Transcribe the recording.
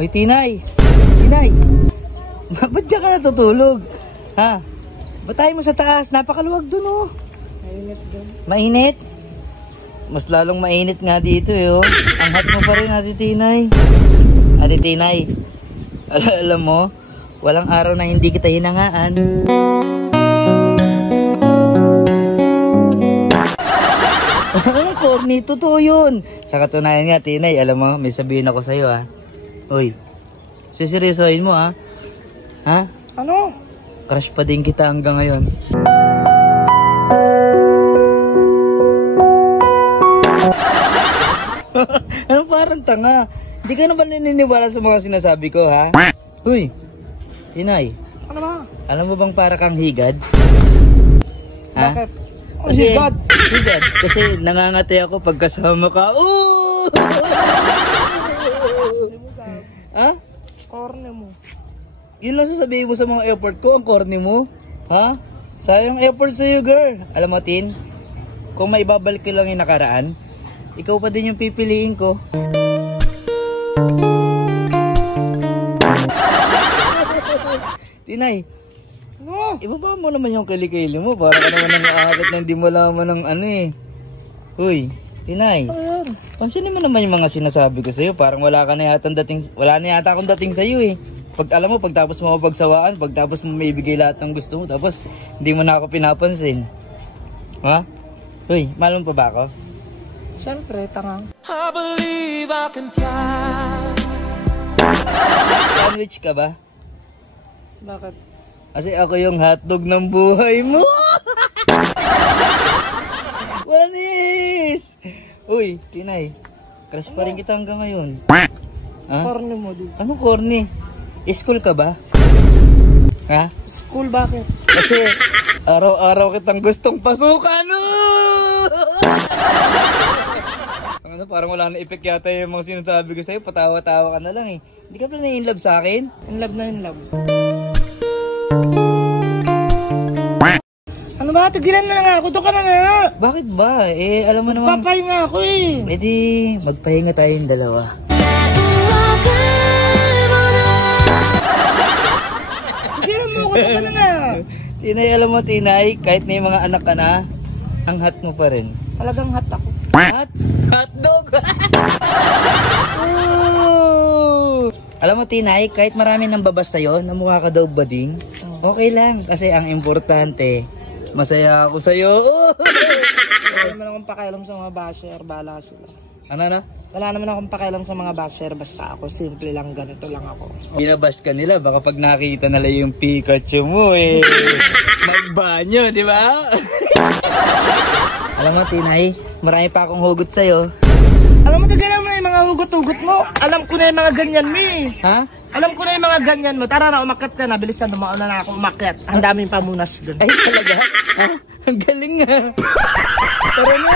Hoy, Tinay! Tinay! Ba't diyan ka natutulog? Ha? Ba't tayo mo sa taas? Napakaluwag dun, oh. Mainit dun. Mainit? Mas lalong mainit nga dito, eh, oh. Ang hot mo pa rin, Ate Tinay. Ate Tinay, alam mo, walang araw na hindi kita hinangaan. Anong corny? Totoo yun. Sa katunayan nga, Tinay, alam mo, may sabihin ako sa'yo, ha. Uy, siseryosohin mo, ha. Ha? Ano? Crush pa din kita hanggang ngayon. Anong parang tanga? Hindi ka naman naniniwala sa mga sinasabi ko, ha? Uy, Tinay. Ano ba? Alam mo bang para kang higad? Ha? Bakit? Kasi, higad? Higad. Kasi nangangati ako pag kasama ka. Ooh! Ha? Corny mo. Yun lang sasabihin mo sa mga effort ko, ang corny mo. Ha? Sayang effort sa'yo, girl. Alam mo, Tin, kung maibabalik ko lang yung nakaraan, ikaw pa din yung pipiliin ko. Tinay, Ano? ibaba mo naman yung kilikili mo. Para ka naman nang-aakit na hindi mo laman ng ano eh. Uy, Tinay, Ayan. pansinin mo naman yung mga sinasabi ko sa'yo. Parang wala na yata akong dating sa'yo eh. Pag alam mo, pagtapos mo mapagsawaan, pagtapos mo maibigay lahat ng gusto mo, tapos hindi mo na ako pinapansin. Ha? Uy, mahal mo pa ba ako? Siyempre, tanga. I believe I can fly. Sandwich ka ba? Bakit? Kasi ako yung hotdog ng buhay mo. Wanis! Uy, Tinay, crush pa rin kita hanggang ngayon. Ha? Corny mo din. Ano corny? School ka ba? Ha? School, bakit? Kasi araw-araw kitang gustong pasukan. Ano, parang wala na effect yata yung mga sinasabi ko sa'yo. Patawa-tawa ka na lang eh. Hindi ka pala na-inlove sa akin? In love. Ano ba? Tigilan mo na nga ako. Doon ka na nga. Bakit ba? Eh, alam mo naman. Papahinga ako eh. Pwede magpahinga tayong dalawa. Tigilan mo ako. Doon ka na nga. Tinay, alam mo, Tinay, kahit may mga anak ka na, ang hot mo pa rin. Talagang hot ako. Hotdog! Alam mo, Tinay, kahit marami nang babas sa'yo, na mukha ka daw bading, okay lang. Kasi ang importante, masaya ako sa'yo. Wala naman akong pakialam sa mga basher. Bahala sila. Ano na? Wala naman akong pakialam sa mga basher. Basta ako, simple lang, ganito lang ako. Binabash ka nila, baka pag nakita nila yung Pikachu mo eh, magbanyo, di ba? Alam mo, Tinay, marami pa akong hugot sa'yo. Alam mo, tigilan mo na yung mga hugot-hugot mo. Alam ko na yung mga ganyan mo eh. Ha? Alam ko na yung mga ganyan mo. Tara na, umakyat ka na. Bilis na, dumaon na ako umakyat. Ang daming pamunas dun. Ay, talaga? Ha? Ang galing nga. Tara na.